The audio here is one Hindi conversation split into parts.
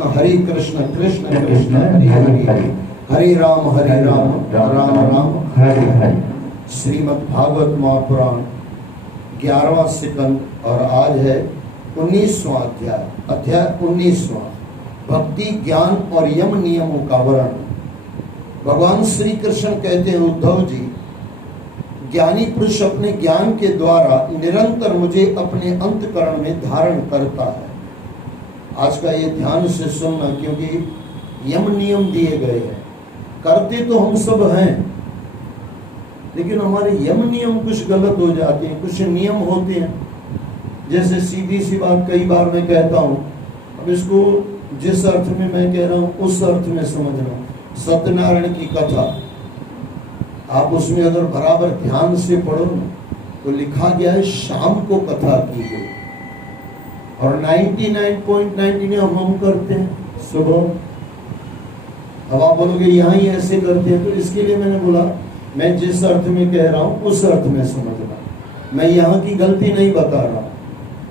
हरे कृष्ण कृष्ण कृष्ण हरे हरे, हरे राम राम राम हरे हरे। श्रीमद् भागवत महापुराण 11वां सिकंद और आज है 19वां अध्याय, अध्याय 19वां, भक्ति ज्ञान और यम नियमों का वर्णन। भगवान श्री कृष्ण कहते हैं, उद्धव जी, ज्ञानी पुरुष अपने ज्ञान के द्वारा निरंतर मुझे अपने अंतकरण में धारण करता है। आज का ये ध्यान से सुनना, क्योंकि यम नियम दिए गए हैं। करते तो हम सब हैं, लेकिन हमारे यम नियम कुछ गलत हो जाते हैं, कुछ नियम होते हैं। जैसे सीधी सी बात कई बार मैं कहता हूँ, अब इसको जिस अर्थ में मैं कह रहा हूँ उस अर्थ में समझना। सत्यनारायण की कथा आप उसमें अगर बराबर ध्यान से पढ़ो ना, तो लिखा गया है शाम को कथा की गई, और 99.99 हम करते हैं सुबह। अब आप बोलोगे यहाँ ही ऐसे करते हैं, तो इसके लिए मैंने बोला मैं जिस अर्थ में कह रहा हूँ उस अर्थ में समझना। मैं यहाँ की गलती नहीं बता रहा,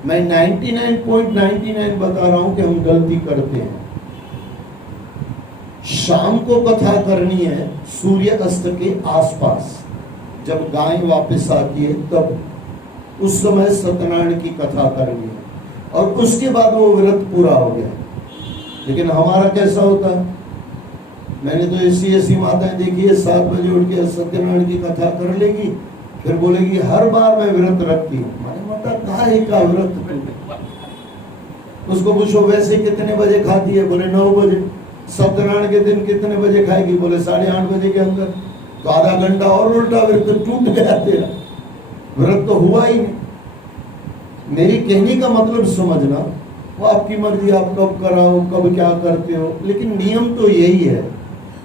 मैं 99.99 बता रहा हूँ कि हम गलती करते हैं। शाम को कथा करनी है सूर्य अस्त के आसपास, जब गाय वापस आती है तब उस समय सत्यनारायण की कथा करनी है, और उसके बाद वो व्रत पूरा हो गया। लेकिन हमारा कैसा होता है, मैंने तो ऐसी माताएं देखी है, 7 बजे उठ के सत्यनारायण की कथा कर लेगी, फिर बोलेगी हर बार मैं व्रत रखती हूँ। मैंने मतलब काहे का व्रत? उसको पूछो वैसे कितने बजे खाती है? बोले 9 बजे। सत्यनारायण के दिन कितने बजे खाएगी? बोले 8:30 बजे के अंदर। तो आधा घंटा और उल्टा व्रत टूट गया तेरा, व्रत तो हुआ ही नहीं। मेरी कहने का मतलब समझना, वो आपकी मर्जी, आप कब कराओ, कब क्या करते हो, लेकिन नियम तो यही है।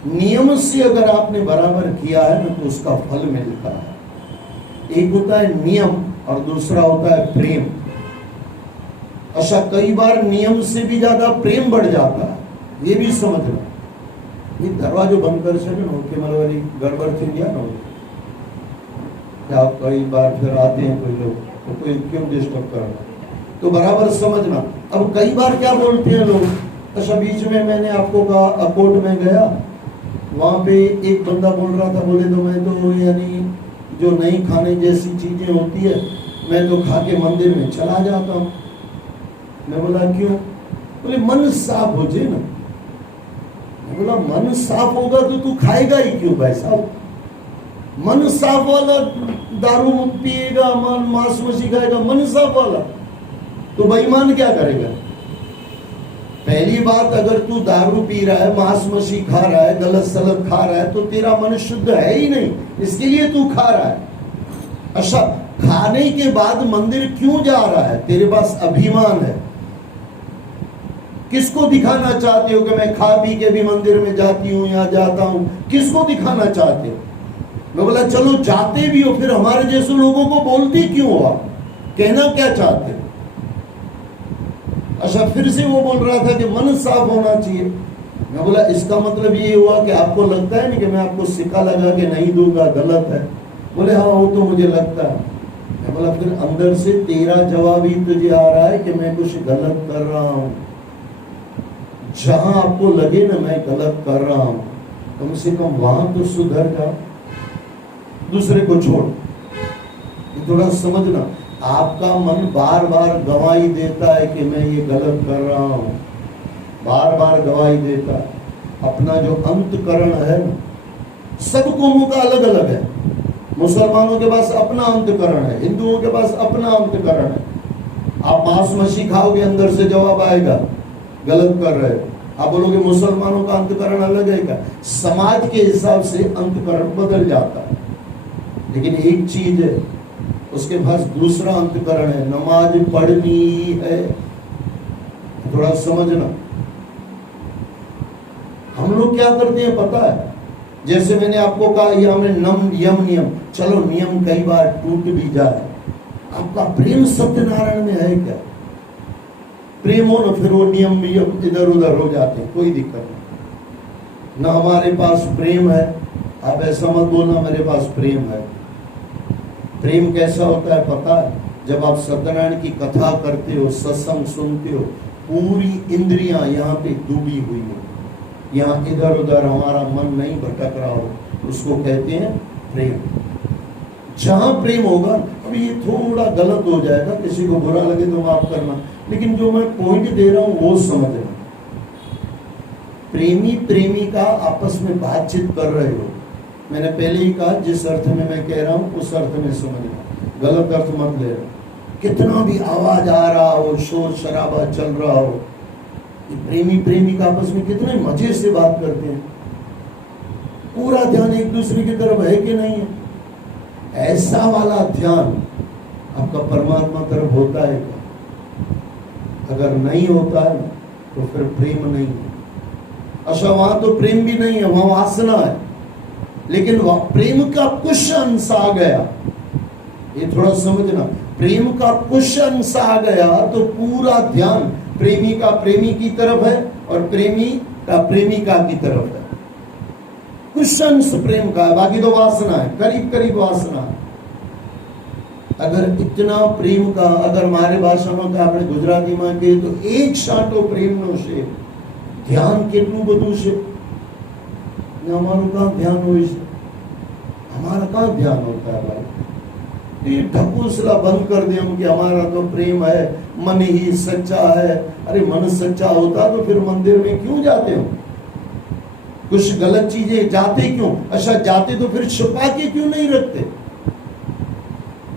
नियम से अगर आपने बराबर किया है ना, तो उसका फल मिलता है। एक होता है नियम और दूसरा होता है प्रेम। अच्छा, कई बार नियम से भी ज्यादा प्रेम बढ़ जाता है, ये भी समझना। ये दरवाजा बंद कर सके ना, केवल वाली गड़बड़ थी ना, क्या कई बार फिर आते हैं कोई लोग, तो कोई क्यों डिस्टर्ब करना, तो बराबर समझना। अब कई बार क्या बोलते हैं लोग, अच्छा बीच में मैंने आपको कहा अकोट में गया, वहां पे एक बंदा बोल रहा था, बोले तो मैं तो यानी जो नहीं खाने जैसी चीजें होती है मैं तो खा के मंदिर में चला जाता हूँ। मैं बोला क्यों? बोले मन साफ हो जाए ना। मैं बोला मन साफ होगा तो तू खाएगा ही क्यों भाई साहब? मन साफ वाला दारू पिएगा, मन मांस मछली खाएगा, मन साफ वाला तो बेईमान क्या करेगा? पहली बात, अगर तू दारू पी रहा है, मांस मछली खा रहा है, गलत सलत खा रहा है, तो तेरा मन शुद्ध है ही नहीं, इसके लिए तू खा रहा है। अच्छा, खाने के बाद मंदिर क्यों जा रहा है? तेरे पास अभिमान है। किसको दिखाना चाहते हो कि मैं खा पी के भी मंदिर में जाती हूँ या जाता हूँ? किसको दिखाना चाहते हो? मैं बोला चलो जाते भी हो, फिर हमारे जैसे लोगों को बोलते क्यों हो? आप कहना क्या चाहते हो? अच्छा, फिर से वो बोल रहा था कि मन साफ होना चाहिए। मैं बोला इसका मतलब ये हुआ कि आपको लगता है नहीं कि मैं आपको सिक्का लगा के नहीं दूंगा, गलत है? बोले हाँ वो तो मुझे लगता है। मैं बोला फिर अंदर से तेरा जवाब ही तुझे आ रहा है कि मैं कुछ गलत कर रहा हूं। जहां आपको लगे ना मैं गलत कर रहा हूं, कम से कम वहां तो सुधर जाओ, दूसरे को छोड़। थोड़ा समझना, आपका मन बार बार गवाही देता है कि मैं ये गलत कर रहा हूं, बार बार गवाही देता है। अपना जो अंतकरण है ना, सब कौमों का अलग अलग है। मुसलमानों के पास अपना अंतकरण है, हिंदुओं के पास अपना अंतकरण है। आप मांस मछली खाओगे, अंदर से जवाब आएगा गलत कर रहे हो। आप बोलोगे मुसलमानों का अंतकरण अलग है क्या? समाज के हिसाब से अंतकरण बदल जाता है। लेकिन एक चीज है, उसके पास दूसरा अंतकरण है, नमाज पढ़नी है। थोड़ा समझना। हम लोग क्या करते हैं पता है? जैसे मैंने आपको कहा यह हमें यम नियम, चलो नियम कई बार टूट भी जाए, आपका प्रेम सत्यनारायण में है क्या? प्रेम हो ना, फिर वो नियम भी इधर उधर हो जाते हैं, कोई दिक्कत नहीं। ना हमारे पास प्रेम है, आप ऐसा मत बोलना मेरे पास प्रेम है। प्रेम कैसा होता है पता है? जब आप सत्यनारायण की कथा करते हो, सत्संग सुनते हो, पूरी इंद्रियां यहाँ पे डूबी हुई हो, यहाँ इधर उधर हमारा मन नहीं भटक रहा हो, उसको कहते हैं प्रेम। जहां प्रेम होगा, अब ये थोड़ा गलत हो जाएगा, किसी को बुरा लगे तो माफ करना, लेकिन जो मैं पॉइंट दे रहा हूं वो समझना। प्रेमी प्रेमिका आपस में बातचीत कर रहे हो, मैंने पहले ही कहा जिस अर्थ में मैं कह रहा हूं उस अर्थ में समझना, गलत अर्थ मत ले रहा। कितना भी आवाज आ रहा हो, शोर शराबा चल रहा हो, प्रेमी प्रेमिका आपस में कितने मजे से बात करते हैं, पूरा ध्यान एक दूसरे की तरफ है कि नहीं है? ऐसा वाला ध्यान आपका परमात्मा तरफ होता है क्या? अगर नहीं होता है तो फिर प्रेम नहीं है। अच्छा, वहां तो प्रेम भी नहीं है, वहां वासना है, लेकिन प्रेम का कुछ अंश आ गया, ये थोड़ा समझना। प्रेम का कुछ अंश आ गया तो पूरा ध्यान प्रेमी का प्रेमी की तरफ है और प्रेमी का प्रेमिका की तरफ है। कुछ अंश प्रेम का है, बाकी तो वासना है, करीब करीब वासना है। अगर इतना प्रेम का, अगर हमारे भाषा में આપણે ગુજરાતીમાં કહીએ તો એક છાંટો પ્રેમનો છે, ધ્યાન કેટલું બધું છે ને અમારું કहाँ ध्यान હોય છે? हमारा कहाँ ध्यान होता है भाई? ये ढकोसला बंद कर दे हम कि हमारा तो प्रेम है, मन ही सच्चा है। अरे मन सच्चा होता तो फिर मंदिर में क्यों जाते हो? कुछ गलत चीजें जाते क्यों? अच्छा, जाते तो फिर छुपा के क्यों नहीं रखते?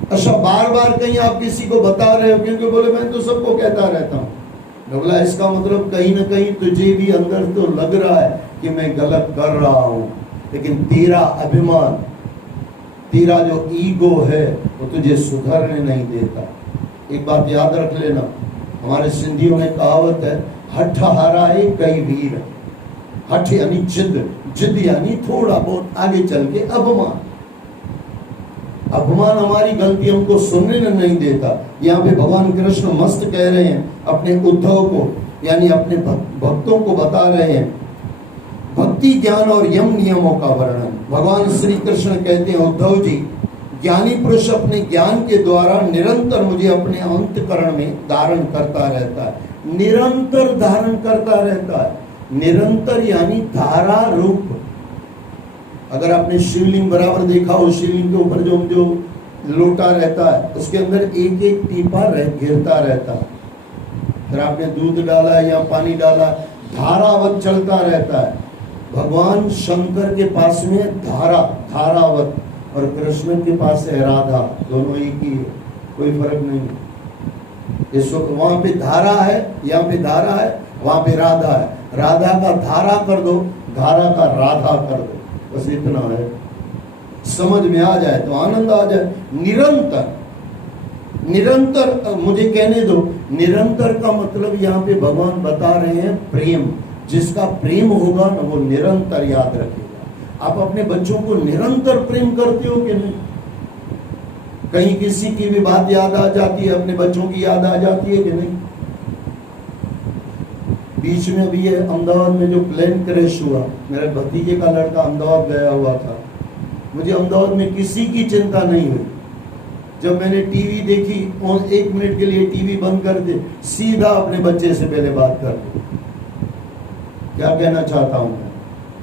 अच्छा, बार बार कहीं आप किसी को बता रहे हो, क्योंकि बोले मैं तो सबको कहता रहता हूँ, बोला इसका मतलब कहीं ना कहीं तुझे भी अंदर तो लग रहा है कि मैं गलत कर रहा हूं, लेकिन तेरा अभिमान, तेरा जो ईगो है वो तुझे सुधरने नहीं देता। एक बात याद रख लेना, हमारे सिंधियों में कहावत है, हठ हाराए कई वीर। हठ यानी जिद, जिद यानी थोड़ा बहुत आगे चल के अभिमान। अभिमान हमारी गलतियों को सुनने नहीं देता। यहाँ पे भगवान कृष्ण मस्त कह रहे हैं अपने उद्धव को, यानी अपने भक्तों को बता रहे हैं भक्ति ज्ञान और यम नियमों का वर्णन। भगवान श्री कृष्ण कहते हैं, उद्धव जी, ज्ञानी पुरुष अपने ज्ञान के द्वारा निरंतर मुझे अपने अंतःकरण में धारण करता रहता है। निरंतर धारण करता रहता है, निरंतर यानी धारा रूप। अगर आपने शिवलिंग बराबर देखा हो, शिवलिंग के ऊपर जो लोटा रहता है उसके अंदर एक एक टीपा गिरता रहता है, फिर आपने दूध डाला या पानी डाला, धारावत चलता रहता है। भगवान शंकर के पास में धारावत, और कृष्ण के पास है राधा, दोनों एक ही है, कोई फर्क नहीं। इस वक्त वहां पे धारा है, यहाँ पे धारा है, वहां पे राधा है। राधा का धारा कर दो, धारा का राधा कर दो, बस इतना है। समझ में आ जाए तो आनंद आ जाए। निरंतर, निरंतर मुझे कहने दो, निरंतर का मतलब यहाँ पे भगवान बता रहे हैं प्रेम। जिसका प्रेम होगा ना वो निरंतर याद रखेगा। आप अपने बच्चों को निरंतर प्रेम करते हो कि नहीं? कहीं किसी की भी बात याद आ जाती है, अपने बच्चों की याद आ जाती है कि नहीं? बीच में अभी ये अहमदाबाद में जो प्लेन क्रैश हुआ, मेरे भतीजे का लड़का अहमदाबाद गया हुआ था, मुझे अहमदाबाद में किसी की चिंता नहीं हुई। जब मैंने टीवी देखी और 1 मिनट के लिए टीवी बंद कर दे, सीधा अपने बच्चे से पहले बात कर दे। क्या कहना चाहता हूं मैं?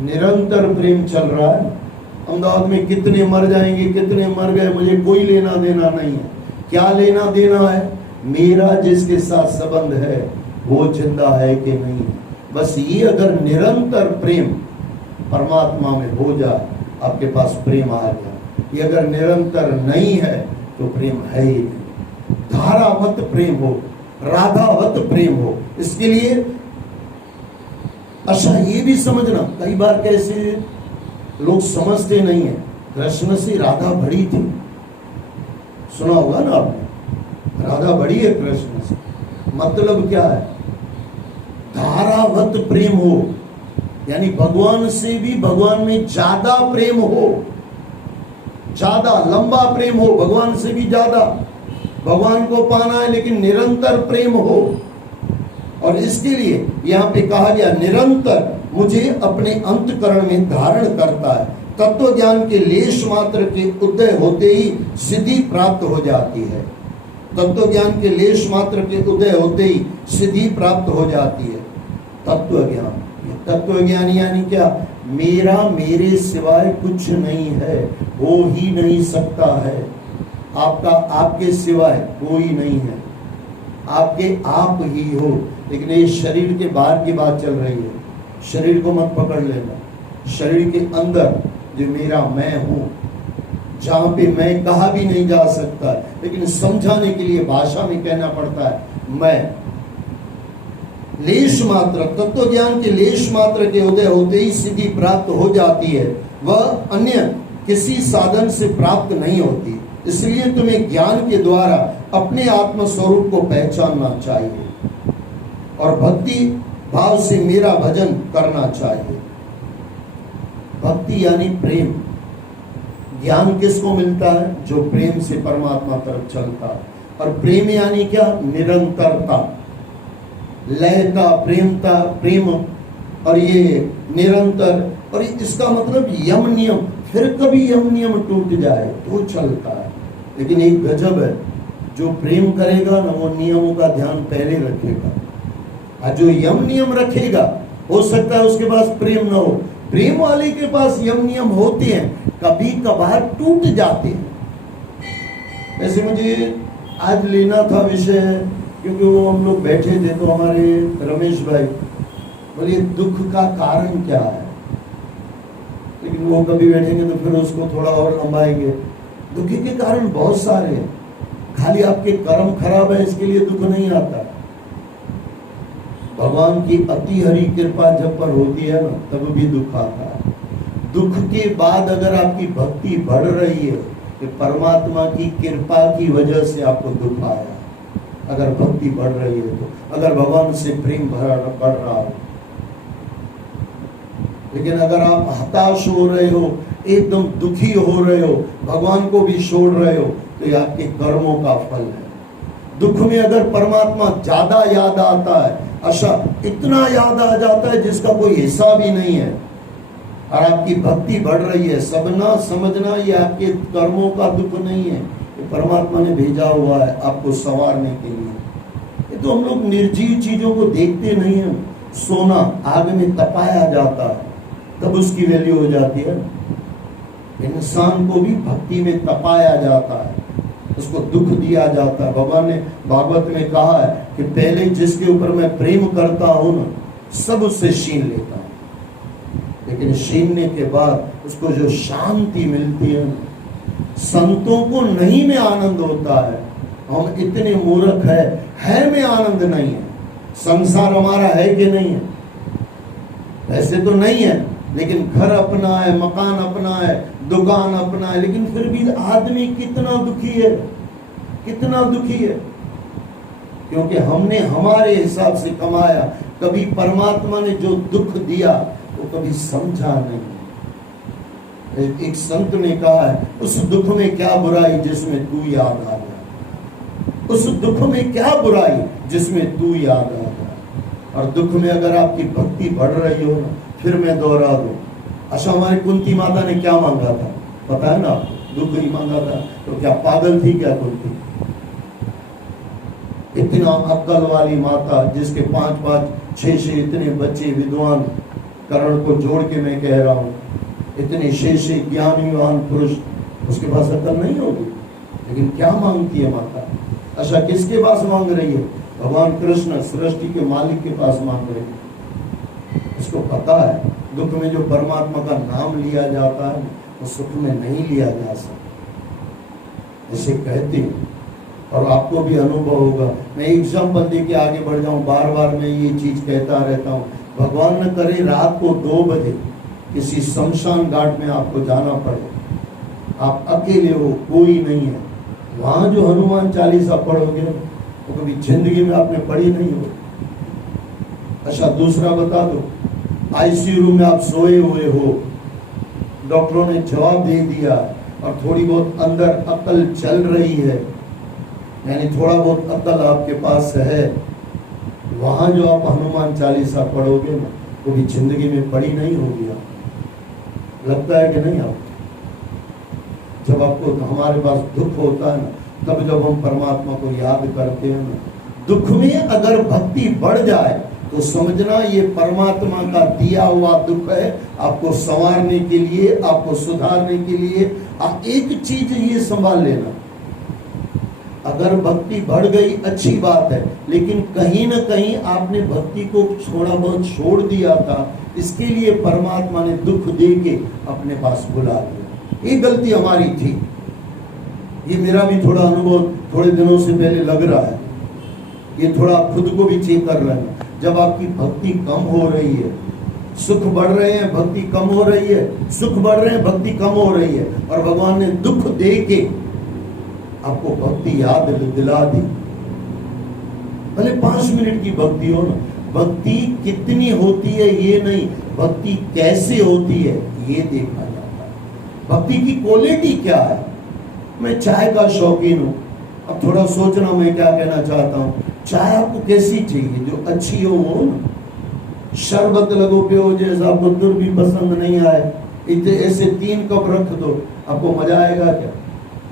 निरंतर प्रेम चल रहा है। अहमदाबाद में कितने मर जाएंगे, कितने मर गए, मुझे कोई लेना देना नहीं है। क्या लेना देना है? मेरा जिसके साथ संबंध है वो जिंदा है कि नहीं। बस ये अगर निरंतर प्रेम परमात्मा में हो जाए, आपके पास प्रेम आ गया। ये अगर निरंतर नहीं है तो प्रेम है ही नहीं। धारावत प्रेम हो, राधावत प्रेम हो। इसके लिए अच्छा ये भी समझना, कई बार कैसे लोग समझते नहीं है, कृष्ण से राधा बड़ी थी, सुना होगा ना आपने, राधा बड़ी है कृष्ण से। मतलब क्या है? धारावत प्रेम हो, यानी भगवान से भी भगवान में ज्यादा प्रेम हो, ज्यादा लंबा प्रेम हो, भगवान से भी ज्यादा। भगवान को पाना है लेकिन निरंतर प्रेम हो। और इसके लिए यहाँ पे कहा गया निरंतर मुझे अपने अंतःकरण में धारण करता है। तत्व ज्ञान के लेश मात्र के उदय होते ही सिद्धि प्राप्त हो जाती है। तत्व ज्ञान के लेश मात्र के उदय होते ही सिद्धि प्राप्त हो जाती है। तत्व ज्ञान, तत्व ज्ञान यानी क्या? मेरे सिवाय कुछ नहीं है, हो ही नहीं सकता है। आपके सिवाय कोई नहीं है, आपके आप ही हो। लेकिन ये शरीर के बाहर की बात चल रही है, शरीर को मत पकड़ लेना। शरीर के अंदर जो मेरा मैं हूं, जहां पे मैं कहा भी नहीं जा सकता, लेकिन समझाने के लिए भाषा में कहना पड़ता है मैं। लेश मात्र, तत्व ज्ञान के लेश मात्र के उदय होते ही सिद्धि प्राप्त हो जाती है। वह अन्य किसी साधन से प्राप्त नहीं होती। इसलिए तुम्हें ज्ञान के द्वारा अपने आत्म स्वरूप को पहचानना चाहिए और भक्ति भाव से मेरा भजन करना चाहिए। भक्ति यानी प्रेम। ज्ञान किसको मिलता है? जो प्रेम से परमात्मा तरफ चलता है। और प्रेम यानी क्या? निरंतरता, लयता, प्रेमता, प्रेम, और ये निरंतर। और इसका मतलब यम नियम, फिर कभी यम नियम टूट जाए तो चलता है। लेकिन एक गजब है, जो प्रेम करेगा ना वो नियमों का ध्यान पहले रखेगा, और जो यम नियम रखेगा हो सकता है उसके पास प्रेम ना हो। प्रेम वाले के पास यम नियम होते हैं, कभी कभार टूट जाते हैं। ऐसे मुझे आज लेना था विषय, क्योंकि वो हम लोग बैठे थे तो हमारे रमेश भाई बोले दुख का कारण क्या है, लेकिन वो कभी बैठेंगे तो फिर उसको थोड़ा और लंबाएंगे। दुख के कारण बहुत सारे हैं, खाली आपके कर्म खराब है इसके लिए दुख नहीं आता। भगवान की अति हरी कृपा जब पर होती है ना, तब भी दुख आता है। दुख के बाद अगर आपकी भक्ति बढ़ रही है कि परमात्मा की कृपा की वजह से आपको दुख आया, अगर भक्ति बढ़ रही है तो, अगर भगवान से प्रेम बढ़ रहा है। लेकिन अगर आप हताश हो रहे हो, एकदम दुखी हो रहे हो, भगवान को भी छोड़ रहे हो, तो ये आपके कर्मों का फल है। दुख में अगर परमात्मा ज्यादा याद आता है, अच्छा इतना याद आ जाता है जिसका कोई हिसाब ही नहीं है, और आपकी भक्ति बढ़ रही है, सबना समझना ये आपके कर्मों का दुख नहीं है, ये परमात्मा ने भेजा हुआ है आपको संवारने के लिए। ये तो हम लोग निर्जीव चीजों को देखते नहीं है। सोना आग में तपाया जाता है तब उसकी वैल्यू हो जाती है। इंसान को भी भक्ति में तपाया जाता है, उसको दुख दिया जाता है। भगवान ने भागवत में कहा है कि पहले जिसके ऊपर मैं प्रेम करता हूं ना, सब उससे छीन लेता हूं, लेकिन छीनने के बाद उसको जो शांति मिलती है, संतों को नहीं में आनंद होता है। हम इतने मूर्ख है में आनंद नहीं है। संसार हमारा है कि नहीं है? ऐसे तो नहीं है, लेकिन घर अपना है, मकान अपना है, दुकान अपना है, लेकिन फिर भी आदमी कितना दुखी है, कितना दुखी है, क्योंकि हमने हमारे हिसाब से कमाया। कभी परमात्मा ने जो दुख दिया वो कभी समझा नहीं। एक संत ने कहा है, उस दुख में क्या बुराई जिसमें तू याद आ गया, उस दुख में क्या बुराई जिसमें तू याद आ गया। और दुख में अगर आपकी भक्ति बढ़ रही हो ना, फिर मैं दोहरा दूं, अच्छा हमारी कुंती माता ने क्या मांगा था पता है ना आपको? दुख ही मांगा था। तो क्या पागल थी क्या कुंती? इतना अक्ल वाली माता, जिसके 5-5, 6-6 इतने बच्चे, विद्वान कर्ण को जोड़ के मैं कह रहा हूँ, इतने 6 ज्ञानीवान पुरुष, उसके पास अक्ल नहीं होगी? लेकिन क्या मांगती है माता? अच्छा किसके पास मांग रही है? भगवान कृष्ण सृष्टि के मालिक के पास मांग रही है। उसको पता है दुख में जो परमात्मा का नाम लिया जाता है वो सुख में नहीं लिया जा सकता, इसे कहते हैं। और आपको भी अनुभव होगा। मैं एग्जाम्पल दे के आगे बढ़ जाऊं, बार बार मैं ये चीज कहता रहता हूं। भगवान न करे रात को 2 बजे किसी शमशान घाट में आपको जाना पड़े, आप अकेले हो, कोई नहीं है, वहां जो हनुमान चालीसा पढ़ोगे वो कभी जिंदगी में आपने पढ़ी नहीं हो। अच्छा दूसरा बता दो, आईसीयू रूम में आप सोए हुए हो, डॉक्टरों ने जवाब दे दिया और थोड़ी बहुत अंदर अकल चल रही है, यानी थोड़ा बहुत अकल आपके पास है, वहां जो आप हनुमान चालीसा पढ़ोगे ना वो भी जिंदगी में पढ़ी नहीं होगी। आप लगता है कि नहीं? आप जब आपको हमारे पास दुख होता है ना, तब जब हम परमात्मा को याद करते हैं ना, दुख में अगर भक्ति बढ़ जाए तो समझना ये परमात्मा का दिया हुआ दुख है, आपको संवारने के लिए, आपको सुधारने के लिए। आप एक चीज ये संभाल लेना, अगर भक्ति बढ़ गई अच्छी बात है, लेकिन कहीं ना कहीं आपने भक्ति को थोड़ा बहुत छोड़ दिया था, इसके लिए परमात्मा ने दुख दे के अपने पास बुला लिया। ये गलती हमारी थी। ये मेरा भी थोड़ा अनुभव थोड़े दिनों से पहले लग रहा है। ये थोड़ा खुद को भी चेक कर रहे हैं। जब आपकी भक्ति कम हो रही है, सुख बढ़ रहे हैं, भक्ति कम हो रही है, सुख बढ़ रहे हैं, भक्ति कम हो रही है, और भगवान ने दुख दे के आपको भक्ति याद दिला दी, भले 5 मिनट की भक्ति हो ना, भक्ति कितनी होती है ये नहीं, भक्ति कैसे होती है ये देखा जाता है। भक्ति की क्वालिटी क्या है। मैं चाय का शौकीन हूं, अब थोड़ा सोचना मैं क्या कहना चाहता हूं। चाय आपको कैसी चाहिए, जो अच्छी हो वो ना। शरबत लगो पियो, जैसा आपको दूर भी पसंद नहीं आए, इतने ऐसे 3 कप रख दो, आपको मजा आएगा क्या?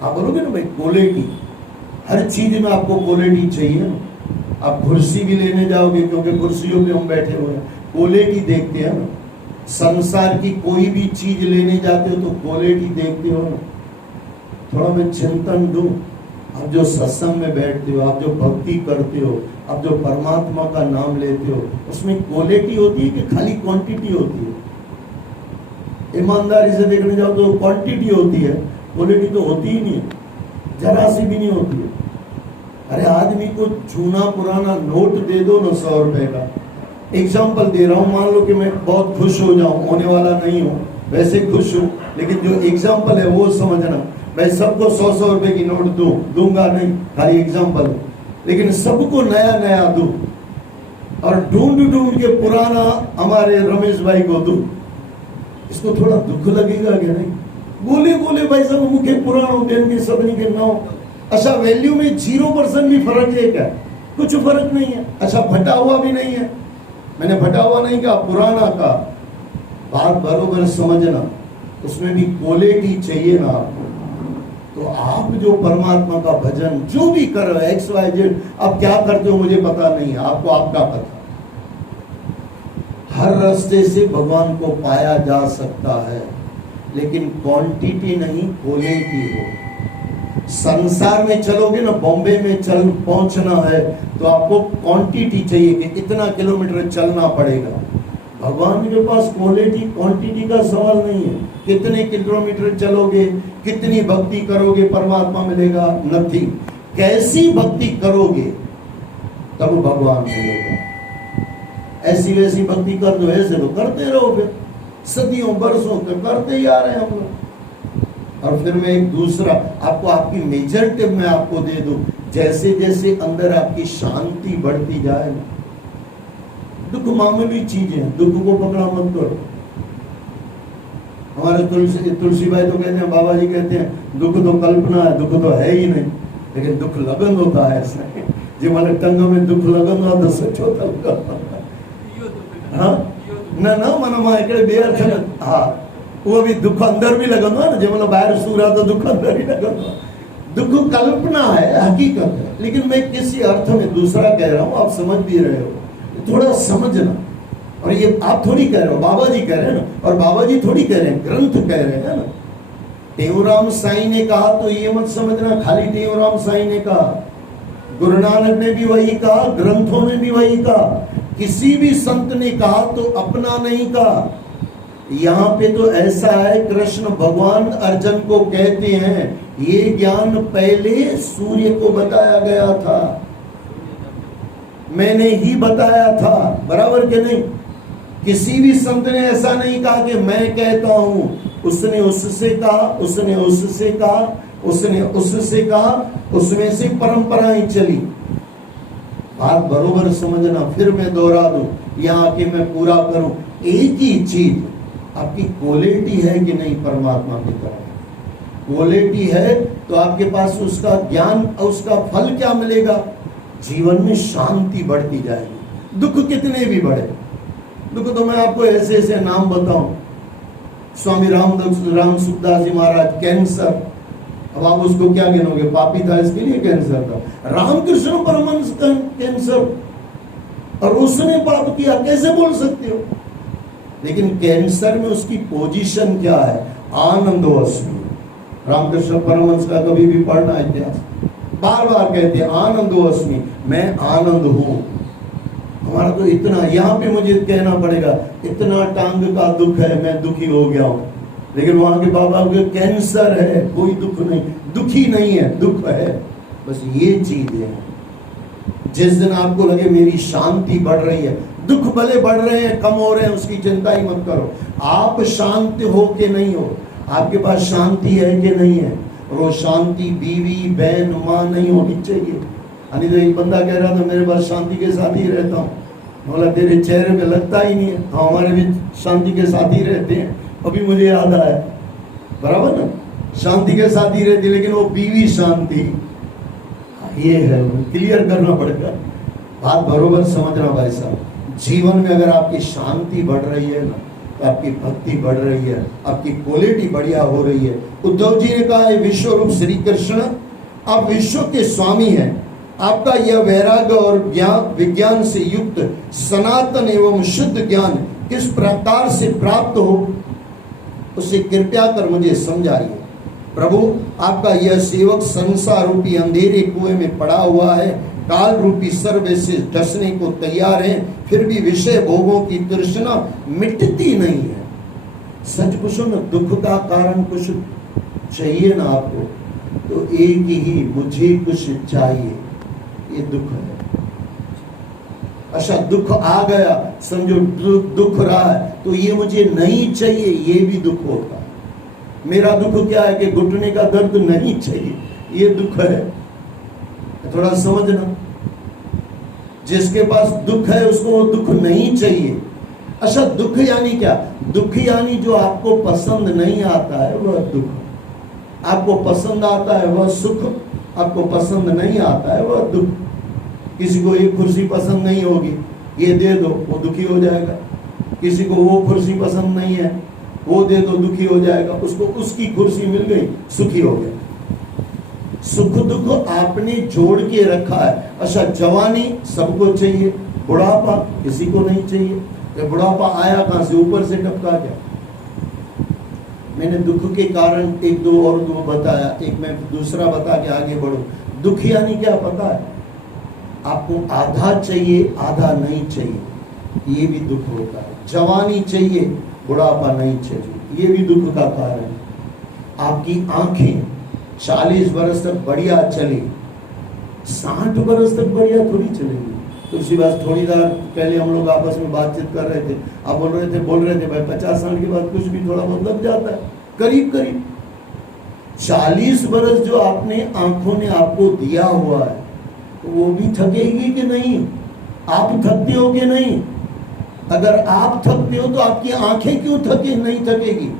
आप बोलोगे ना भाई क्वालिटी, हर चीज में आपको क्वालिटी चाहिए ना। आप कुर्सी भी लेने जाओगे, क्योंकि कुर्सियों पे हम बैठे हुए हैं, क्वालिटी देखते हैं ना। संसार की कोई भी चीज लेने जाते हो तो क्वालिटी देखते हो ना। थोड़ा मैं चिंतन दूं, आप जो सत्संग में बैठते हो, आप जो भक्ति करते हो, आप जो परमात्मा का नाम लेते हो, उसमें क्वालिटी होती है कि खाली क्वांटिटी होती है? ईमानदारी से देखने जाओ तो क्वांटिटी होती है, क्वालिटी तो होती ही नहीं है, जरा सी भी नहीं होती है। अरे आदमी को चूना पुराना नोट दे दो ना 100 रुपए का, एग्जाम्पल दे रहा हूं, मान लो कि मैं बहुत खुश हो जाऊं, होने वाला नहीं हूं, वैसे खुश हूं, लेकिन जो एग्जाम्पल है वो समझना। मैं सबको 100-100 रुपए की नोट दूंगा नहीं, खाली एग्जाम्पल, लेकिन सबको नया नया दूं, और ढूंढ ढूंढ के पुराना हमारे रमेश भाई को दूं, इसको थोड़ा दुख लगेगा क्या? नहीं बोले बोले भाई सब मुखे पुराणों देन के सबनी के नाम। अच्छा वैल्यू में 0% भी फर्क है क्या? कुछ फर्क नहीं है। अच्छा फटा हुआ भी नहीं है, मैंने फटा हुआ नहीं कहा, पुराना का। बात बरोबर समझना, उसमें भी क्वालिटी चाहिए ना आपको। तो आप जो परमात्मा का भजन जो भी कर रहे हो, XYZ, आप क्या करते हो मुझे पता नहीं है, आपको आपका पता। हर रास्ते से भगवान को पाया जा सकता है, लेकिन क्वांटिटी नहीं क्वालिटी हो। संसार में चलोगे ना, बॉम्बे में चल पहुंचना है तो आपको क्वांटिटी चाहिए कि इतना किलोमीटर चलना पड़ेगा। भगवान के पास क्वालिटी क्वांटिटी का सवाल नहीं है। कितने किलोमीटर चलोगे, कितनी भक्ति करोगे, परमात्मा मिलेगा? नथिंग। कैसी भक्ति करोगे तब भगवान मिलेगा। ऐसी वैसी भक्ति कर दो, ऐसे तो करते रहो, फिर सदियों बरसों तक करते ही आ रहे हैं हम लोग। और फिर मैं एक दूसरा आपको, आपकी मेजर टिप मैं आपको दे दूं, जैसे जैसे अंदर आपकी शांति बढ़ती जाए ना, दुख मामूली चीज है, दुख को पकड़ा मत करो। हमारे तुलसी भाई तो कहते हैं, बाबा जी कहते हैं दुख तो कल्पना है, दुख तो है ही नहीं, लेकिन दुख लगन होता है ऐसा जो मैंने टंग में दुख लगन हो तो सच होता। हाँ ना ना मनमा इकडे बे अर्थ न, हाँ वो भी दुख अंदर भी लगंदो ना, जो मतलब बाहर सूरा तो दुख अंदर ही लगंदो। दुख कल्पना है, हकीकत है, लेकिन मैं किसी अर्थ में दूसरा कह रहा हूँ, आप समझ भी रहे हो, थोड़ा समझना। और ये आप थोड़ी कह रहे हो, बाबा जी कह रहे हैं ना, और बाबा जी थोड़ी कह रहे हैं, ग्रंथ कह रहे हैं ना। टेऊराम साईं ने कहा तो ये मत समझना खाली टेऊराम साईं ने कहा, गुरु नानक ने भी वही कहा, ग्रंथों ने भी वही कहा, किसी भी संत ने कहा तो अपना नहीं कहा। यहाँ पे तो ऐसा है, कृष्ण भगवान अर्जुन को कहते हैं ये ज्ञान पहले सूर्य को बताया गया था, मैंने ही बताया था, बराबर के नहीं। किसी भी संत ने ऐसा नहीं कहा कि मैं कहता हूं, उसने उससे कहा, उसने उससे कहा, उसने उससे कहा, उसमें से परंपराएं चली। बात बरोबर समझना, फिर मैं दोहरा दूं, यहाँ आके मैं पूरा करूं। एक ही चीज, आपकी क्वालिटी है कि नहीं परमात्मा की तरफ? क्वालिटी है तो आपके पास उसका ज्ञान और उसका फल क्या मिलेगा? जीवन में शांति बढ़ती जाएगी। दुख कितने भी बढ़े, दुख तो मैं आपको ऐसे ऐसे नाम बताऊं, स्वामी राम सुखदास जी महाराज कैंसर, अब आप उसको क्या गिनोगे? पापी था इसके लिए कैंसर था। रामकृष्ण परमहंस का कैंसर, और उसने पाप किया, कैसे बोल सकते हो? लेकिन कैंसर में उसकी पोजीशन क्या है? आनंदोऽस्मि। रामकृष्ण परमहंस का कभी भी पढ़ना इतिहास, बार बार कहते हैं आनंदोऽस्मि, मैं आनंद हूं। हमारा तो इतना, यहाँ पे मुझे कहना पड़ेगा, इतना टांग का दुख है, मैं दुखी हो गया हूं। लेकिन वहां के बाबा के कैंसर है, कोई दुख नहीं, दुखी नहीं है, दुख है। बस ये चीज है। जिस दिन आपको लगे मेरी शांति बढ़ रही है, दुख भले बढ़ रहे हैं, कम हो रहे हैं, उसकी चिंता ही मत करो। आप शांत हो के नहीं हो, आपके पास शांति है कि नहीं है। और वो शांति बीवी, बहन, माँ नहीं होनी चाहिए। यानी तो एक बंदा कह रहा था मेरे पास शांति के साथ ही रहता हूँ। बोला तेरे चेहरे पे लगता ही नहीं है। हाँ, हमारे भी शांति के साथ ही रहते हैं। अभी मुझे याद आया, बराबर ना, शांति के साथ ही रहती, लेकिन वो बीवी शांति, ये है, क्लियर करना पड़ेगा। बात बरोबर समझना भाई साहब। जीवन में अगर आपकी शांति बढ़ रही है ना, तो आपकी भक्ति बढ़ रही है, आपकी क्वालिटी बढ़िया हो रही है। उद्धव जी ने कहा है, विश्व रूप श्री कृष्ण, आप विश्व के स्वामी हैं। आपका यह वैराग्य और ज्ञान, विज्ञान से युक्त सनातन एवं शुद्ध ज्ञान किस प्रकार से प्राप्त हो, उसे कृपया कर मुझे समझाइए। प्रभु, आपका यह सेवक संसार रूपी अंधेरे कुएं में पड़ा हुआ है, काल रूपी सर्वे से डसने को तैयार है, फिर भी विषय भोगों की तृष्णा मिटती नहीं है। सच पूछो ना, दुख का कारण कुछ चाहिए ना आपको, तो एक ही, मुझे कुछ चाहिए, ये दुख है। अच्छा, दुख आ गया, समझो दुख रहा है, तो ये मुझे नहीं चाहिए, ये भी दुख होता है। मेरा दुख क्या है कि घुटने का दर्द नहीं चाहिए, ये दुख है। थोड़ा समझना, जिसके पास दुख है उसको वो दुख नहीं चाहिए। अच्छा, दुख यानी क्या? दुख यानी जो आपको पसंद नहीं आता है वह दुख। आपको पसंद आता है वह सुख, आपको पसंद नहीं आता है वह दुख। किसी को एक कुर्सी पसंद नहीं होगी, ये दे दो, वो दुखी हो जाएगा। किसी को वो कुर्सी पसंद नहीं है, वो दे दो, दुखी हो जाएगा। उसको उसकी कुर्सी मिल गई, सुखी हो गया। सुख दुख आपने जोड़ के रखा है। अच्छा, जवानी सबको चाहिए, बुढ़ापा किसी को नहीं चाहिए। तो बुढ़ापा आया कहां से? ऊपर से टपका गया। मैंने दुख के कारण एक दो और दो बताया, एक मैं दूसरा बता के आगे बढ़ू। दुख यानी क्या पता है? आपको आधा चाहिए, आधा नहीं चाहिए, ये भी दुख होता है। जवानी चाहिए, बुढ़ापा नहीं चाहिए, ये भी दुख का कारण है। आपकी आंखें 40 बरस तक बढ़िया चली, 60 बरस तक बढ़िया थोड़ी चलेगी। तो इसी बात थोड़ी देर पहले हम लोग आपस में बातचीत कर रहे थे, आप बोल रहे थे भाई 50 साल के बाद कुछ भी थोड़ा बहुत लग जाता है, करीब करीब 40 बरस जो आपने आंखों ने आपको दिया हुआ है, तो वो भी थकेगी कि नहीं? आप थकते हो कि नहीं? अगर आप थकते हो तो आपकी आंखें क्यों नहीं थकेगी?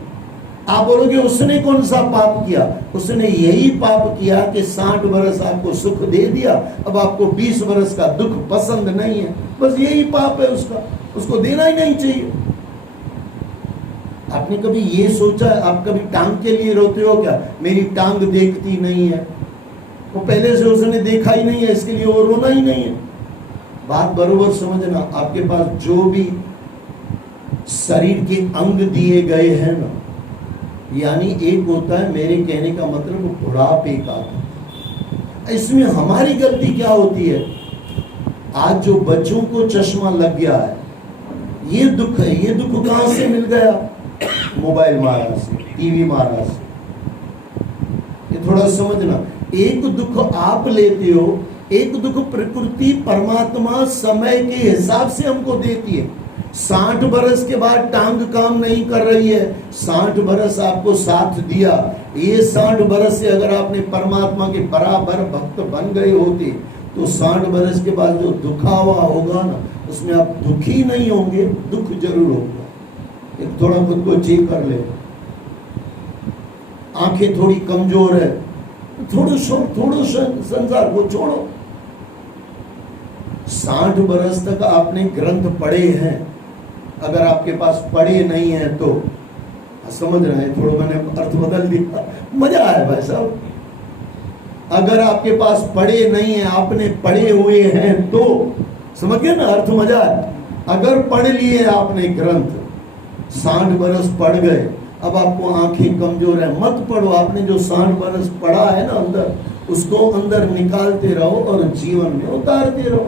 आप बोलोगे उसने कौन सा पाप किया? उसने यही पाप किया कि 60 बरस आपको सुख दे दिया, अब आपको 20 बरस का दुख पसंद नहीं है, बस यही पाप है उसका, उसको देना ही नहीं चाहिए। आपने कभी ये सोचा? आप कभी टांग के लिए रोते हो क्या? मेरी टांग देखती नहीं है, वो पहले से उसने देखा ही नहीं है, इसके लिए वो रोना ही नहीं है। बात बरोबर समझना। आपके पास जो भी शरीर के अंग दिए गए हैं ना, यानी एक होता है, मेरे कहने का मतलब बुढ़ापे का। इसमें हमारी गलती क्या होती है? आज जो बच्चों को चश्मा लग गया है, ये दुख है। ये दुख कहां से मिल गया? मोबाइल महाराज से, टीवी महाराज से। ये थोड़ा समझना। एक दुख आप लेते हो, एक दुख प्रकृति परमात्मा समय के हिसाब से हमको देती है। 60 बरस के बाद टांग काम नहीं कर रही है, 60 बरस आपको साथ दिया। ये 60 बरस से अगर आपने परमात्मा के बराबर भक्त बन गए होते, तो 60 बरस के बाद जो दुखा हुआ होगा ना, उसमें आप दुखी नहीं होंगे, दुख जरूर होगा। एक थोड़ा खुद को चेक कर ले। आंखें थोड़ी कमजोर है, थोड़ो संसार को छोड़ो। 60 बरस तक आपने ग्रंथ पढ़े हैं, अगर आपके पास पढ़े नहीं है तो समझ रहे हैं, थोड़ा मैंने अर्थ बदल दिया, मजा आया भाई साहब। अगर आपके पास पढ़े नहीं है, आपने पढ़े हुए हैं तो, समझ गए ना अर्थ, मजा है। अगर पढ़ लिए आपने ग्रंथ, 60 बरस पढ़ गए, अब आपको आंखें कमजोर है, मत पढ़ो। आपने जो 60 बरस पढ़ा है ना अंदर, उसको अंदर निकालते रहो और जीवन में उतारते रहो।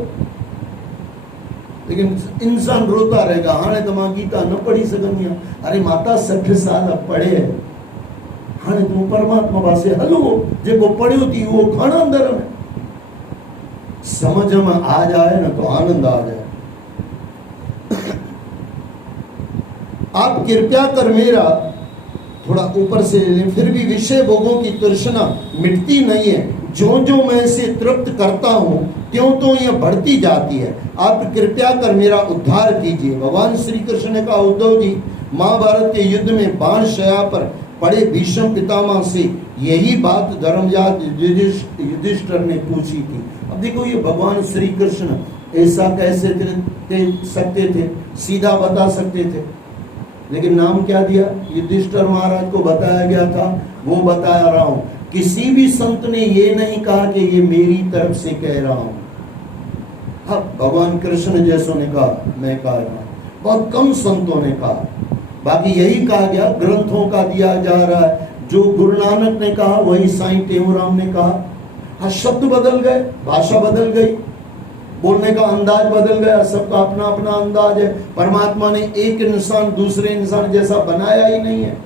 लेकिन इंसान रोता रहेगा, हाणे तो मां गीता न पढ़ी सघंदी आहियां। अरे माता 60 साल पढ़े, हाणे तूं परमात्मा पासे हलो, जेको पढ़ियो थी वो खण अंदर में। समझ में आ जाए ना तो आनंद आ जाए। आप कृपया कर मेरा, थोड़ा ऊपर से ले, फिर भी विषय भोगों की तृष्णा मिटती नहीं है। जो जो मैं इसे तृप्त करता हूं त्यों तो यह बढ़ती जाती है। आप कृपया कर मेरा उद्धार कीजिए। भगवान श्री कृष्ण ने कहा, उद्धव जी, महाभारत के युद्ध में बाण शया पर पड़े भीष्म पितामह से यही बात धर्मराज युधिष्ठिर ने पूछी थी। अब देखो, ये भगवान श्री कृष्ण ऐसा कैसे सकते थे, सीधा बता सकते थे, लेकिन नाम क्या दिया? युधिष्ठिर महाराज को बताया गया था, वो बता रहा हूं। किसी भी संत ने ये नहीं कहा कि ये मेरी तरफ से कह रहा हूं। अब भगवान कृष्ण जैसों ने कहा, मैं कह रहा हूं। बहुत कम संतों ने कहा, बाकी यही कहा गया, ग्रंथों का दिया जा रहा है। जो गुरु नानक ने कहा वही साईं टेमूराम ने कहा। हाँ, शब्द बदल गए, भाषा बदल गई, बोलने का अंदाज बदल गया, सबका अपना अपना अंदाज है। परमात्मा ने एक इंसान दूसरे इंसान जैसा बनाया ही नहीं है।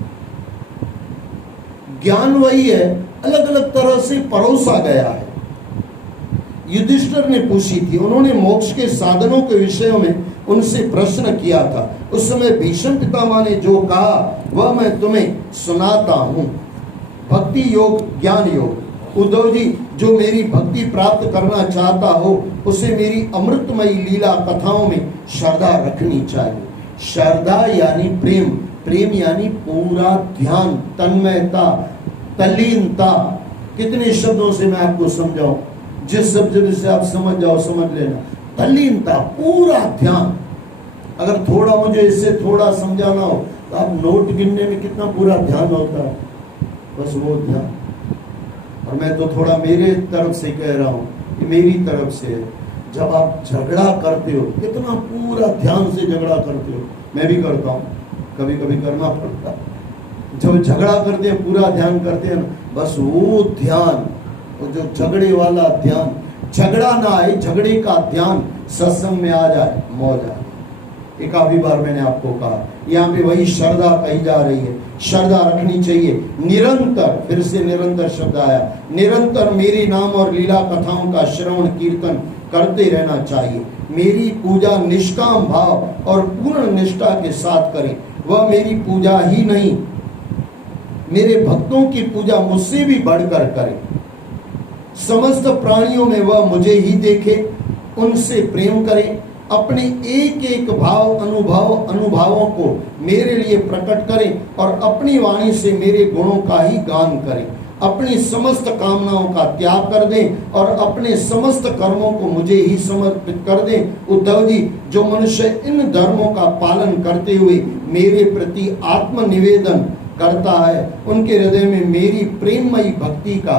ज्ञान वही है, अलग अलग तरह से परोसा गया है। युधिष्ठिर ने पूछी थी, उन्होंने मोक्ष के साधनों के विषयों में उनसे प्रश्न किया था। उस समय भीष्म पितामह ने जो कहा वह मैं तुम्हें सुनाता हूं। भक्ति योग, ज्ञान योग। उद्धव जी, जो मेरी भक्ति प्राप्त करना चाहता हो उसे मेरी अमृतमयी लीला कथाओं में श्रद्धा रखनी चाहिए। श्रद्धा यानी प्रेम, प्रेम यानी पूरा ध्यान, तन्मयता, तल्लीनता। कितने शब्दों से मैं आपको समझाऊं, जिस शब्द से आप समझ जाओ समझ लेना। तल्लीनता, पूरा ध्यान। अगर थोड़ा मुझे इससे थोड़ा समझाना हो तो आप नोट गिनने में कितना पूरा ध्यान होता है, बस वो ध्यान। और मैं तो थोड़ा मेरे तरफ से कह रहा हूं कि मेरी तरफ से, जब आप झगड़ा करते हो कितना पूरा ध्यान से झगड़ा करते हो। मैं भी करता हूं, कभी कभी करना पड़ता है। जब झगड़ा करते हैं पूरा ध्यान करते हैं ना, बस वो ध्यान, वो जो झगड़े वाला ध्यान, झगड़ा ना आए, झगड़े का ध्यान सत्संग में आ जाए, मौज आ जाए। एक काफी बार मैंने आपको कहा, यहाँ पे वही श्रद्धा कही जा रही है। श्रद्धा रखनी चाहिए निरंतर, फिर से निरंतर शब्द आया, निरंतर मेरे नाम और लीला कथाओं का श्रवण कीर्तन करते रहना चाहिए। मेरी पूजा निष्काम भाव और पूर्ण निष्ठा के साथ करें। वह मेरी पूजा ही नहीं, मेरे भक्तों की पूजा मुझसे भी बढ़कर करें। समस्त प्राणियों में वह मुझे ही देखे, उनसे प्रेम करें। अपने एक एक अनुभवों को मेरे लिए प्रकट करें और अपनी वाणी से मेरे गुणों का ही गान करें। अपनी समस्त कामनाओं का त्याग कर दें और अपने समस्त कर्मों को मुझे ही समर्पित कर दें। उद्धव जी, जो मनुष्य इन धर्मों का पालन करते हुए मेरे प्रति आत्मनिवेदन करता है, उनके हृदय में मेरी प्रेममयी भक्ति का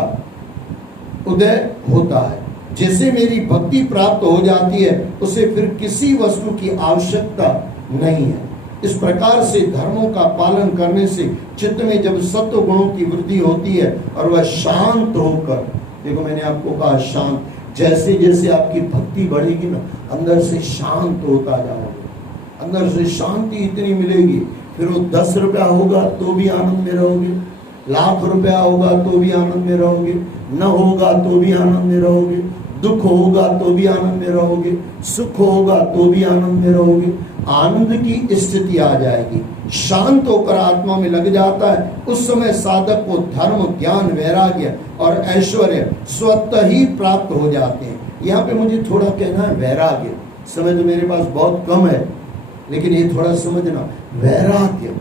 उदय होता है। जैसे मेरी भक्ति प्राप्त हो जाती है, उसे फिर किसी वस्तु की आवश्यकता नहीं है। इस प्रकार से धर्मों का पालन करने से चित्त में जब सत्व गुणों की वृद्धि होती है और वह शांत होकर, देखो मैंने आपको कहा शांत, जैसे जैसे आपकी भक्ति बढ़ेगी ना, अंदर से शांत होता जाओगे, अंदर से शांति इतनी मिलेगी। फिर वो 10 रुपया होगा तो भी आनंद में रहोगे, लाख रुपया होगा तो भी आनंद में रहोगे, न होगा तो भी आनंद में रहोगे, दुख होगा तो भी आनंद में रहोगे, सुख होगा तो भी आनंद में रहोगे। आनंद की स्थिति आ जाएगी, शांत होकर आत्मा में लग जाता है। उस समय साधक को धर्म, ज्ञान, वैराग्य और ऐश्वर्य स्वतः ही प्राप्त हो जाते हैं। यहाँ पे मुझे थोड़ा कहना है वैराग्य, समय तो मेरे पास बहुत कम है, लेकिन ये थोड़ा समझना, वैराग्य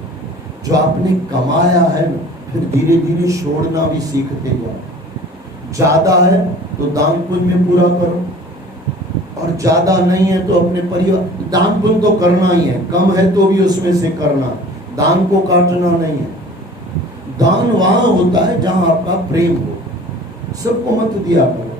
जो आपने कमाया है ना, फिर धीरे धीरे छोड़ना भी सीखते जाओ। ज्यादा है तो दान पुण्य में पूरा करो, और ज्यादा नहीं है तो अपने परिवार, दान पुण्य तो करना ही है, कम है तो भी उसमें से करना, दान को काटना नहीं है। दान वहां होता है जहां आपका प्रेम हो, सबको मत दिया करो।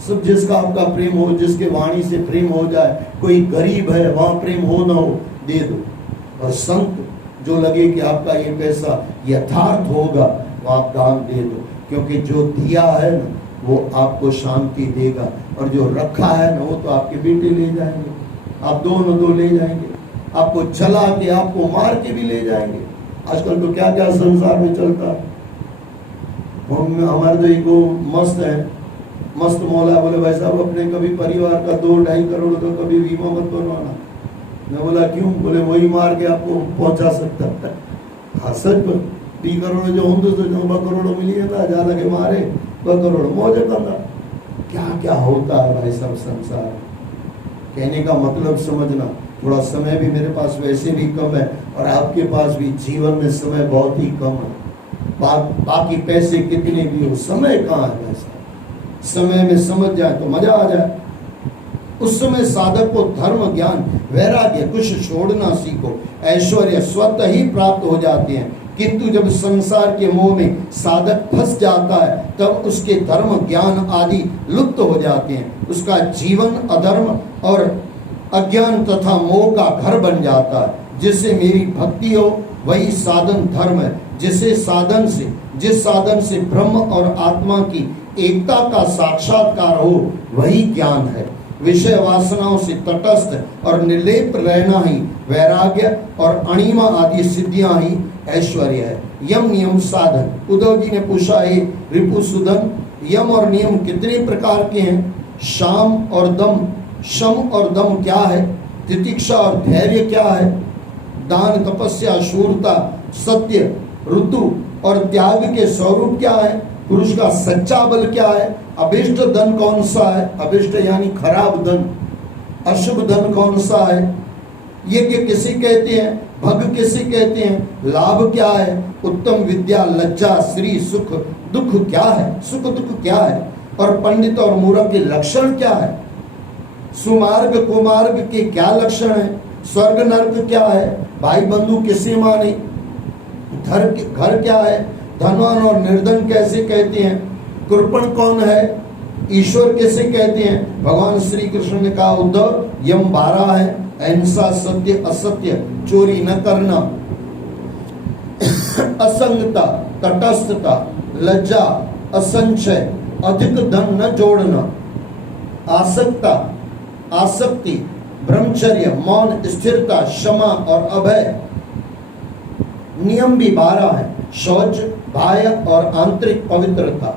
सब जिसका आपका प्रेम हो, जिसके वाणी से प्रेम हो जाए, कोई गरीब है वहां प्रेम हो ना हो, दे दो। और संत जो लगे कि आपका ये पैसा यथार्थ होगा, वो आप दान दे दो, क्योंकि जो दिया है ना वो आपको शांति देगा, और जो रखा है ना वो तो आपके बेटे ले जाएंगे, आप दोनों दो ले जाएंगे, आपको चला के आपको मार के भी ले जाएंगे। आजकल तो क्या क्या संसार में चलता है। हमारे तो एक मस्त है, मस्त मौला बोले भाई साहब अपने कभी परिवार का 2-2.5 करोड़ तो कभी बीमा मत बनवाना। मैं बोला क्यों? बोले वही मार के आपको पहुंचा सकता है। हाँ सच पर 2 करोड़ जो होंगे तो 2 करोड़ मिलिए ना, जा लगे मारे 2 करोड़ मौजे करना। क्या क्या होता है भाई सब संसार। कहने का मतलब समझना, थोड़ा समय भी मेरे पास वैसे भी कम है और आपके पास भी जीवन में समय बहुत ही कम है। बाकी पैसे कितने भी हो, समय कहाँ है वैसा। समय में समझ जाए तो मजा आ जाए। उस समय साधक को धर्म, ज्ञान, वैराग्य कुछ छोड़ना सीखो, ऐश्वर्य स्वतः ही प्राप्त हो जाते हैं। किंतु जब संसार के मोह में साधक फंस जाता है तब उसके धर्म, ज्ञान आदि लुप्त हो जाते हैं। उसका जीवन अधर्म और अज्ञान तथा मोह का घर बन जाता है। जिससे मेरी भक्ति हो वही साधन धर्म है। जिस साधन से ब्रह्म और आत्मा की एकता का साक्षात्कार हो वही ज्ञान है। विषय वासनाओं से तटस्थ और निर्लेप रहना ही वैराग्य और अणिमा आदि सिद्धियां ही ऐश्वर्य है। यम नियम साधन। उद्धव जी ने पूछा है रिपुसुदन, यम और नियम कितने प्रकार के हैं? शम और दम क्या है? तितिक्षा और धैर्य क्या है? दान, तपस्या, शूरता, सत्य, ऋतु और त्याग के स्वरूप क्या है? पुरुष का सच्चा बल क्या है? अभिष्ट धन कौन सा है? अभिष्ट यानी खराब धन। अशुभ धन कौन सा है? यज्ञ किसे कहते हैं? भग किसे कहते हैं? लाभ क्या है? उत्तम विद्या, लज्जा, श्री, सुख, दुख क्या है? सुख दुख क्या है? और पंडित और मूर्ख के लक्षण क्या है? सुमार्ग कुमार्ग के क्या लक्षण है? स्वर्ग नर्क क्या है? भाई बंधु किसे माने? घर क्या है? धनवान और निर्धन कैसे कहते हैं? कृपण कौन है? ईश्वर कैसे कहते हैं? भगवान श्री कृष्ण ने कहा उद्धव, यम 12 है। अहिंसा, सत्य, असत्य, चोरी न करना, असंगता, तटस्थता, लज्जा, असंचय, अधिक धन न जोड़ना, आसक्ति, ब्रह्मचर्य, मौन, स्थिरता, क्षमा और अभय। नियम भी 12 है। शौच, बाह्य और आंतरिक पवित्रता,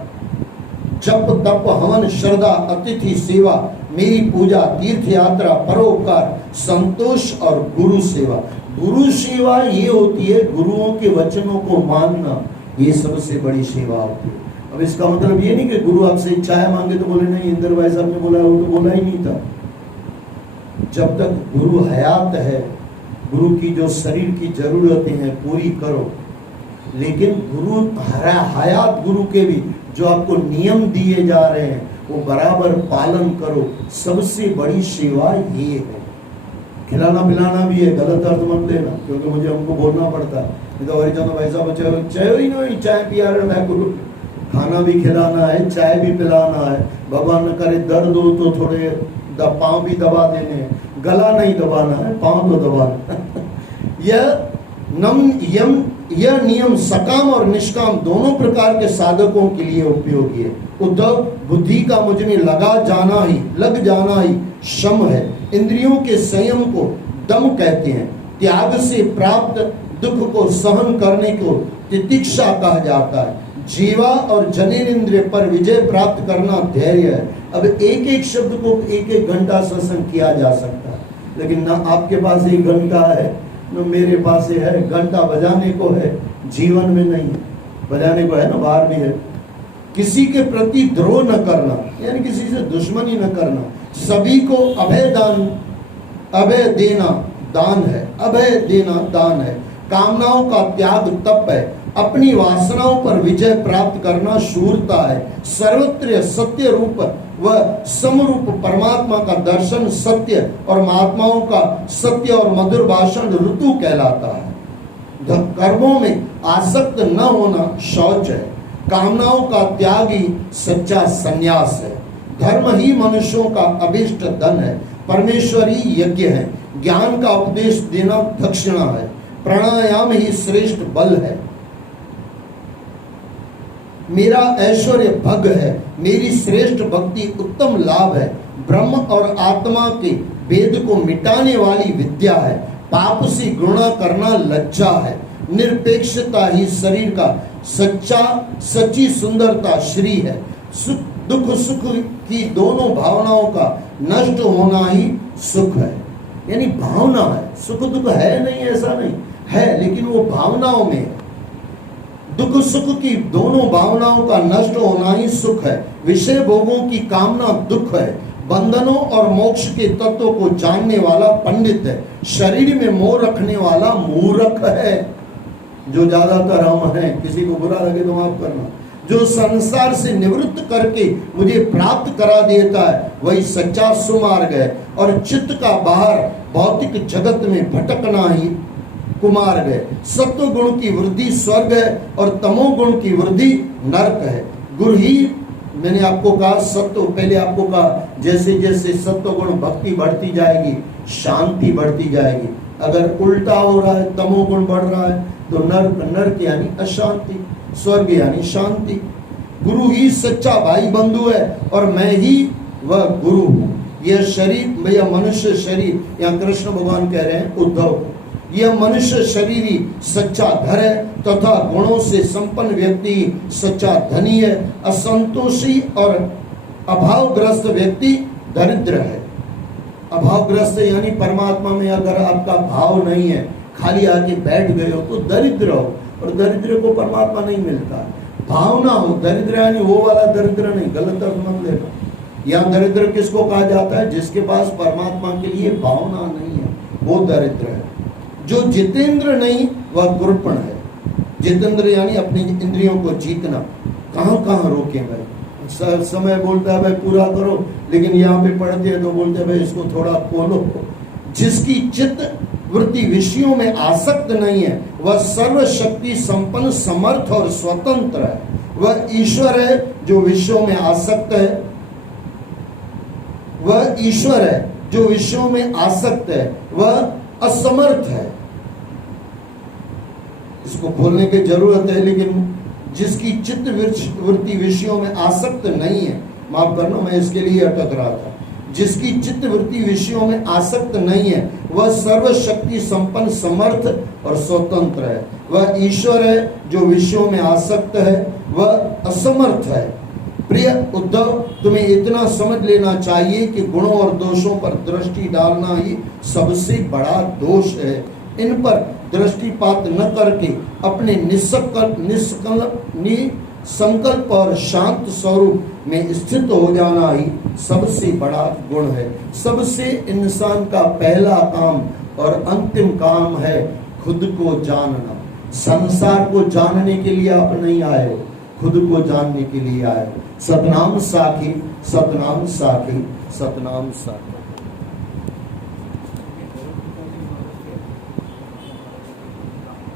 जप, तप, हवन, श्रद्धा, अतिथि सेवा, मेरी पूजा, तीर्थ यात्रा, परोपकार, संतोष और गुरु सेवा। गुरु सेवा ये होती है गुरुओं के वचनों को मानना, ये सबसे बड़ी सेवा होती है। अब इसका मतलब ये नहीं कि गुरु आपसे चाय मांगे तो बोले नहीं, इंदर भाई साहब ने बोला, वो तो बोला ही नहीं था। जब तक गुरु हयात है, गुरु की जो शरीर की जरूरतें हैं पूरी करो, लेकिन गुरु हयात गुरु के भी जो आपको नियम दिए जा रहे हैं वो बराबर पालन करो। सबसे बड़ी सेवा ये है। खिलाना पिलाना भी है, गलत अर्थ मत लेना, क्योंकि मुझे हमको बोलना पड़ता है। नहीं तो हरिचंद भाई साहब चाय ही नहीं, चाय पिया रहे हैं, गुरु खाना भी खिलाना है, चाय भी पिलाना है। भगवान न करे दर्द हो तो थोड़े पाँव भी दबा देने हैं, गला नहीं दबाना है, पाँव तो दबाना। यह नियम सकाम और निष्काम दोनों प्रकार के साधकों के लिए उपयोगी है। उद्धव, बुद्धि का मुझ में लग जाना ही शम है। इंद्रियों के संयम को दम कहते हैं। त्याग से प्राप्त दुख को सहन करने को तितिक्षा कहा जाता है। जीवा और जनेन्द्रिय पर विजय प्राप्त करना धैर्य है। अब एक एक शब्द को 1-1 घंटा सत्संग किया जा सकता है, लेकिन ना आपके पास 1 घंटा है, न मेरे पास है। घंटा बजाने को है, जीवन में नहीं है। बजाने को है ना, बाहर भी है। किसी के प्रति द्रोह न करना, यानी किसी से दुश्मनी न करना। सभी को अभय देना दान है। कामनाओं का त्याग तप है। अपनी वासनाओं पर विजय प्राप्त करना शूरता है। सर्वत्र सत्य रूप व समरूप परमात्मा का दर्शन सत्य और महात्माओं का सत्य और मधुर भाषण ऋतु कहलाता है। कर्मों में आसक्त न होना शौच है। कामनाओं का त्याग ही सच्चा संन्यास है। धर्म ही मनुष्यों का अभिष्ट धन है, परमेश्वरी यज्ञ है, ज्ञान का उपदेश देना दक्षिणा है, प्राणायाम ही श्रेष्ठ बल है। मेरा ऐश्वर्य भग है, मेरी श्रेष्ठ भक्ति उत्तम लाभ है। ब्रह्म और आत्मा के भेद को मिटाने वाली विद्या है, पाप से घृणा करना लज्जा है। निरपेक्षता ही शरीर का सच्ची सुंदरता श्री है। सुख दुख सुख की दोनों भावनाओं का नष्ट होना ही सुख है। यानी भावना है, सुख दुख है नहीं ऐसा नहीं है, लेकिन वो भावनाओं में है। दुख सुख की दोनों भावनाओं का नष्ट होना ही सुख है। विषय भोगों की कामना दुख है। बंधनों और मोक्ष के तत्व को जानने वाला पंडित है। शरीर में मोह रखने वाला मूर्ख है। जो ज्यादातर हम हैं, किसी को बुरा लगे तो माफ करना, जो संसार से निवृत्त करके मुझे प्राप्त करा देता है वही सच्चा सुमार्ग है। और चित्त का बाहर भौतिक जगत में भटकना ही कुमार्ग है। सत्व गुण की वृद्धि स्वर्ग है और तमो गुण की वृद्धि नरक है। गुरु ही मैंने आपको कहा, सत्व पहले आपको कहा, जैसे जैसे सत्व गुण भक्ति बढ़ती जाएगी शांति बढ़ती जाएगी। अगर उल्टा हो रहा है, तमो गुण बढ़ रहा है, तो नरक यानी अशांति, स्वर्ग यानी शांति। गुरु ही सच्चा भाई बंधु है और मैं ही वह गुरु हूँ। यह शरीर, यह मनुष्य शरीर, यहाँ कृष्ण भगवान कह रहे हैं उद्धव, यह मनुष्य शरीर ही सच्चा घर है तथा गुणों से संपन्न व्यक्ति सच्चा धनी है। असंतोषी और अभावग्रस्त व्यक्ति दरिद्र है। अभावग्रस्त यानी परमात्मा में अगर आपका भाव नहीं है, खाली आके बैठ गए हो तो दरिद्र हो, और दरिद्र को परमात्मा नहीं मिलता। भावना हो, दरिद्र यानी वो वाला दरिद्र नहीं, गलत अर्थ मत लेना। यहाँ दरिद्र किसको कहा जाता है? जिसके पास परमात्मा के लिए भावना नहीं है, वो दरिद्र है। जो जितेंद्र नहीं वह गुरुपण है। जितेंद्र यानी अपनी इंद्रियों को जीतना। कहाँ कहाँ रोके भाई, समय बोलता है भाई पूरा करो, लेकिन यहाँ पे पढ़ते हैं तो बोलते हैं भाई इसको थोड़ा खोलो। जिसकी चित्त वृत्ति विषयों में आसक्त नहीं है वह सर्वशक्ति संपन्न समर्थ और स्वतंत्र है। वह ईश्वर है जो विषयों में आसक्त है, वह ईश्वर है जो विषयों में आसक्त है, वह असमर्थ है। इसको खोलने की जरूरत है, लेकिन जिसकी चित्त वृत्ति विषयों में आसक्त नहीं है, माफ करना मैं इसके लिए अटक रहा था, जिसकी चित्त वृत्ति विषयों में आसक्त नहीं है वह सर्वशक्ति संपन्न समर्थ और स्वतंत्र है। वह ईश्वर है जो विषयों में आसक्त है, वह असमर्थ है। प्रिय उद्धव, तुम्हें इतना समझ लेना चाहिए कि गुणों और दोषों पर दृष्टि डालना ही सबसे बड़ा दोष है। इन पर दृष्टिपात न करके अपने निसंकल्प और शांत स्वरूप में स्थित हो जाना ही सबसे बड़ा गुण है। सबसे इंसान का पहला काम और अंतिम काम है खुद को जानना। संसार को जानने के लिए आप नहीं आए हो, खुद को जानने के लिए आए हो। सतनाम साखी, सतनाम साखी, सतनाम साखी।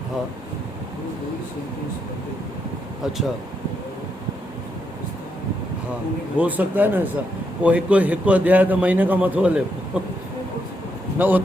हाँ अच्छा, हाँ हो सकता है ना ऐसा। वो एक अध्याय तो महीने का मत हो ले ना वो